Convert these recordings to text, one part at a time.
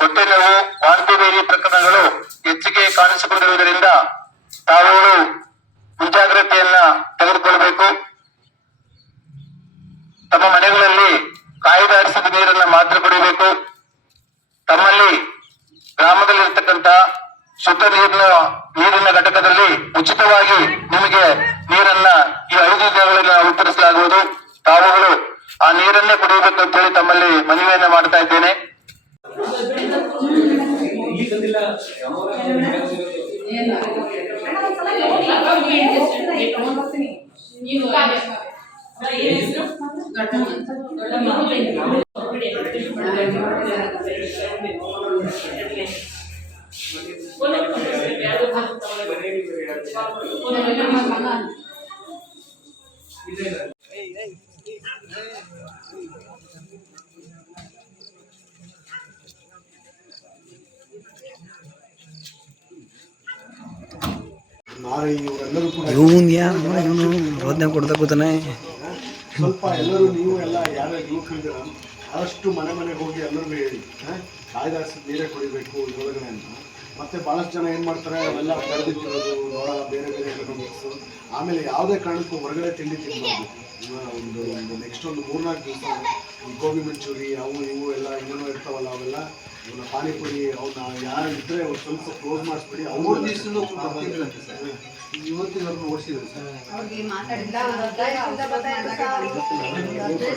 ಹೊಟ್ಟೆ ನೋವು ವಾಂತಿ ಬೇರಿ ಪ್ರಕರಣಗಳು ಹೆಚ್ಚಿಗೆ ಕಾಣಿಸಿಕೊಂಡಿರುವುದರಿಂದ ತಾವು ಮುಂಜಾಗ್ರತೆಯನ್ನ ತೆಗೆದುಕೊಳ್ಳಬೇಕು. ತಮ್ಮ ಮನೆಗಳಲ್ಲಿ ಕಾಯ್ದಾರಿಸಿದ ನೀರನ್ನ ಮಾತ್ರ ಕುಡಿಯಬೇಕು ತಮ್ಮಲ್ಲಿ ಗ್ರಾಮದಲ್ಲಿರ್ತಕ್ಕಂಥ ಶುದ್ಧ ನೀರಿನ ನೀರಿನ ಘಟಕದಲ್ಲಿ ಉಚಿತವಾಗಿ ನಿಮಗೆ ನೀರನ್ನ ಈ ಐದು ದಿನಗಳಲ್ಲಿ ವಿತರಿಸಲಾಗುವುದು. ತಾವುಗಳು ಆ ನೀರನ್ನೇ ಕುಡಿಯಬೇಕು ಅಂತ ಹೇಳಿ ತಮ್ಮಲ್ಲಿ ಮನವಿಯನ್ನ ಮಾಡ್ತಾ ಇದ್ದೇನೆ. ನೀವು ಇವನ್ ಯಾ ಇವನು ರೋದನೆ ಕೊಡ್ತಾ ಕೂತಾನೆ. ಸ್ವಲ್ಪ ಎಲ್ಲರೂ ನೀವು ಎಲ್ಲ ಯಾರೇ ಇದ್ದೀರ ಆದಷ್ಟು ಮನೆ ಮನೆಗೆ ಹೋಗಿ ಎಲ್ಲರಿಗೂ ಹೇಳಿ ಕಾಯ್ದಾರಿಸಿದ ನೀರೇ ಕುಡಿಬೇಕು ಇದ್ರೊಳಗಡೆ ಅಂತ. ಮತ್ತೆ ಭಾಳಷ್ಟು ಜನ ಏನು ಮಾಡ್ತಾರೆ, ಅವೆಲ್ಲ ಕರೆದಿಟ್ಟಿರೋದು ನೋಡ ಬೇರೆ ಬೇರೆ ಆಮೇಲೆ ಯಾವುದೇ ಕಾರಣಕ್ಕೂ ಹೊರಗಡೆ ತಿಂಡಿ ತಿನ್ನಬಾರ್ದು ಇವಾಗ ಒಂದು ಒಂದು ನೆಕ್ಸ್ಟ್ ಒಂದು ಮೂರ್ನಾಲ್ಕು ದಿವಸ ಗೋಬಿ ಮಂಚೂರಿ ಅವು ಇವು ಎಲ್ಲ ಏನೇನೋ ಇರ್ತಾವಲ್ಲ ಅವೆಲ್ಲ ಇವನ್ನ ಪಾನಿಪುರಿ ಅವನ್ನ ಯಾರು ಇದ್ರೆ ಅವ್ರು ಸ್ವಲ್ಪ ಕ್ಲೋಸ್ ಮಾಡಿಸ್ಬಿಡಿ ಅವ್ರು ಓಡಿಸಿದ್ರು ಸರ್. ಸರ್.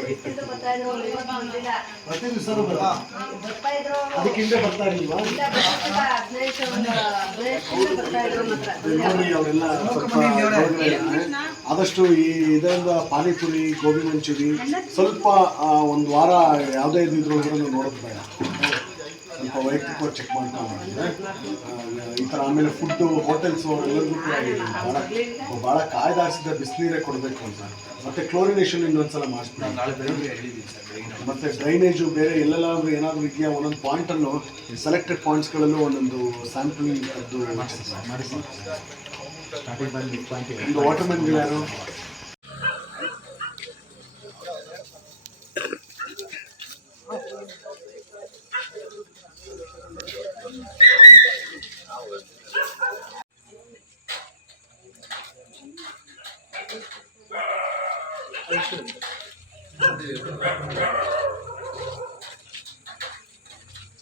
ದಿವ್ಸದಿಂದ ಬರ್ತಾ ಇದ್ರು, ಅವ್ರು ಇವತ್ತು ಪ್ರತಿ ದಿವಸ ಅದಕ್ಕಿಂತ ಬರ್ತಾ ಇರ್ಲಿಲ್ವಾ? ಆದಷ್ಟು ಈ ಇದರಿಂದ ಪಾನಿಪುರಿ ಗೋಬಿ ಮಂಚೂರಿ ಸ್ವಲ್ಪ ಒಂದು ವಾರ ಯಾವುದೇ ಇದ್ರು ನೋಡೋದು ಸ್ವಲ್ಪ ವೈಯಕ್ತಿಕ ಚೆಕ್ ಮಾಡ್ಕೊಂಡು ಈ ಥರ ಆಮೇಲೆ ಫುಡ್ಡು ಹೋಟೆಲ್ಸು ಎಲ್ಲರಿಗೂ ಕೂಡ ಭಾಳ ಭಾಳ ಕಾಯ್ದಾರಿಸಿದ ಬಿಸಿನೀರೇ ಕೊಡಬೇಕು ಅಂತ. ಮತ್ತೆ ಕ್ಲೋರಿನೇಷನ್ ಇನ್ನೊಂದ್ಸಲ ಸರ್ ಮತ್ತೆ ಡ್ರೈನೇಜು ಬೇರೆ ಎಲ್ಲೆಲ್ಲಾದ್ರೂ ಏನಾದರೂ ಇದೆಯಾ? ಒಂದೊಂದು ಪಾಯಿಂಟನ್ನು ಸೆಲೆಕ್ಟೆಡ್ ಪಾಯಿಂಟ್ಸ್ಗಳಲ್ಲೂ ಒಂದೊಂದು ಸ್ಯಾಂಪಲಿಂಗ್ ಅದು ಮಾಡಿ ಒಂದು ವಾಟರ್ ಮ್ಯಾನ್ ಯಾರು? Thank you.